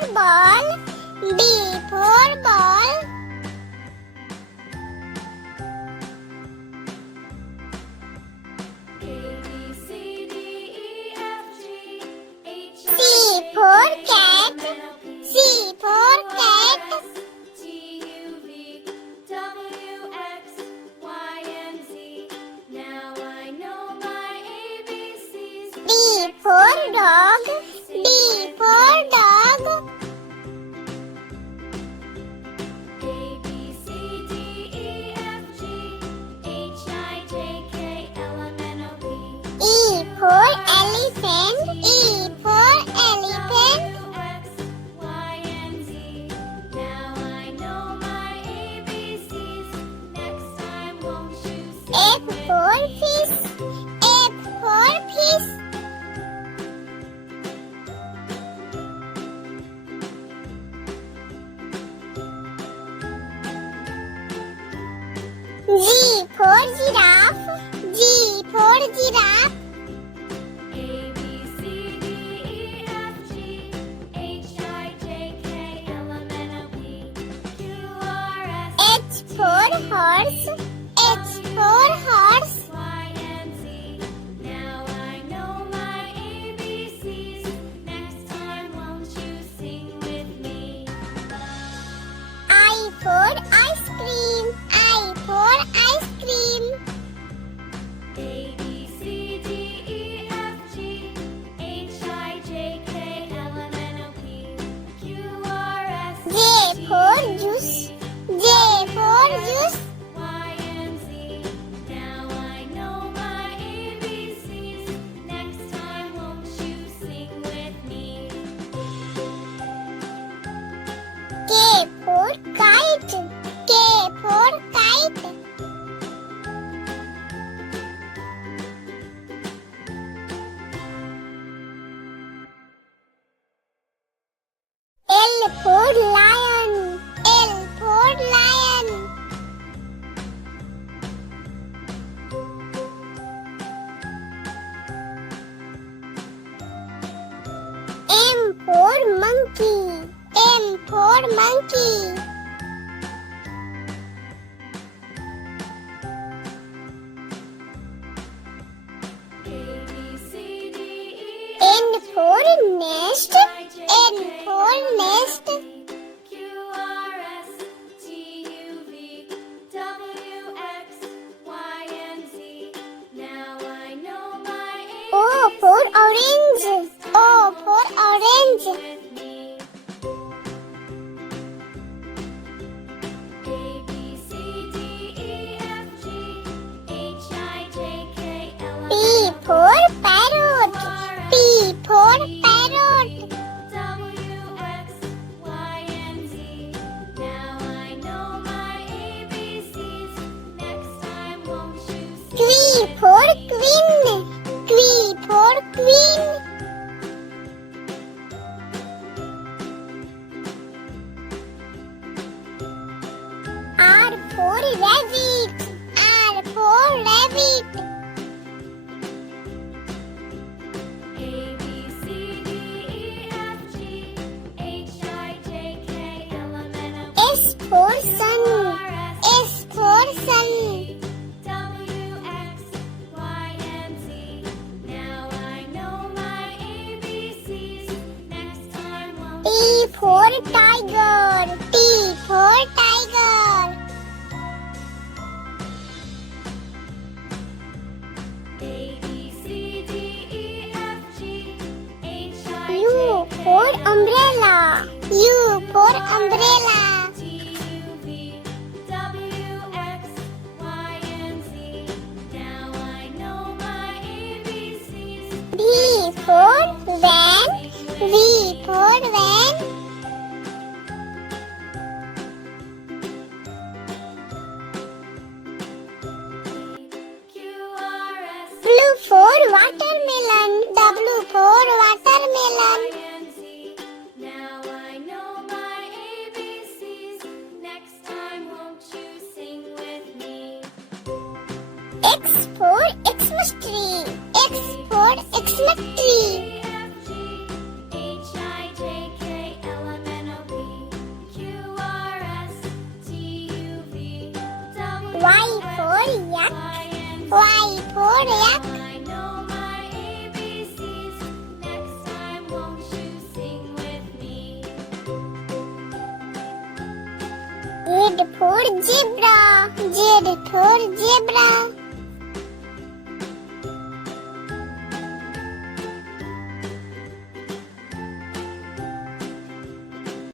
for ball. B for ball. C for cat. C for cat. D for dog. D for dog. E for elephant. E for elephant. F for fish. F for fish. G for giraffe. G for giraffe. H for horse. H for horse. I for ice cream. I for ice cream. J for juice. J for juice. K for kite. K for kite. L for lion. L for lion. M for monkey. M for monkey. N for nest. N for nest. O for orange. O for orange. P for parrot. P for parrot. Q for queen. Q for queen. R for rabbit. R for rabbit. S for sun. S for sun. T for tiger. T for tiger. U for umbrella. U for umbrella. V for van. V for van. W for watermelon. W for watermelon. X for Xmas tree. X for Xmas tree. for yak. I know my ABCs. Next time, won't you sing with me? Z for zebra. Z for zebra.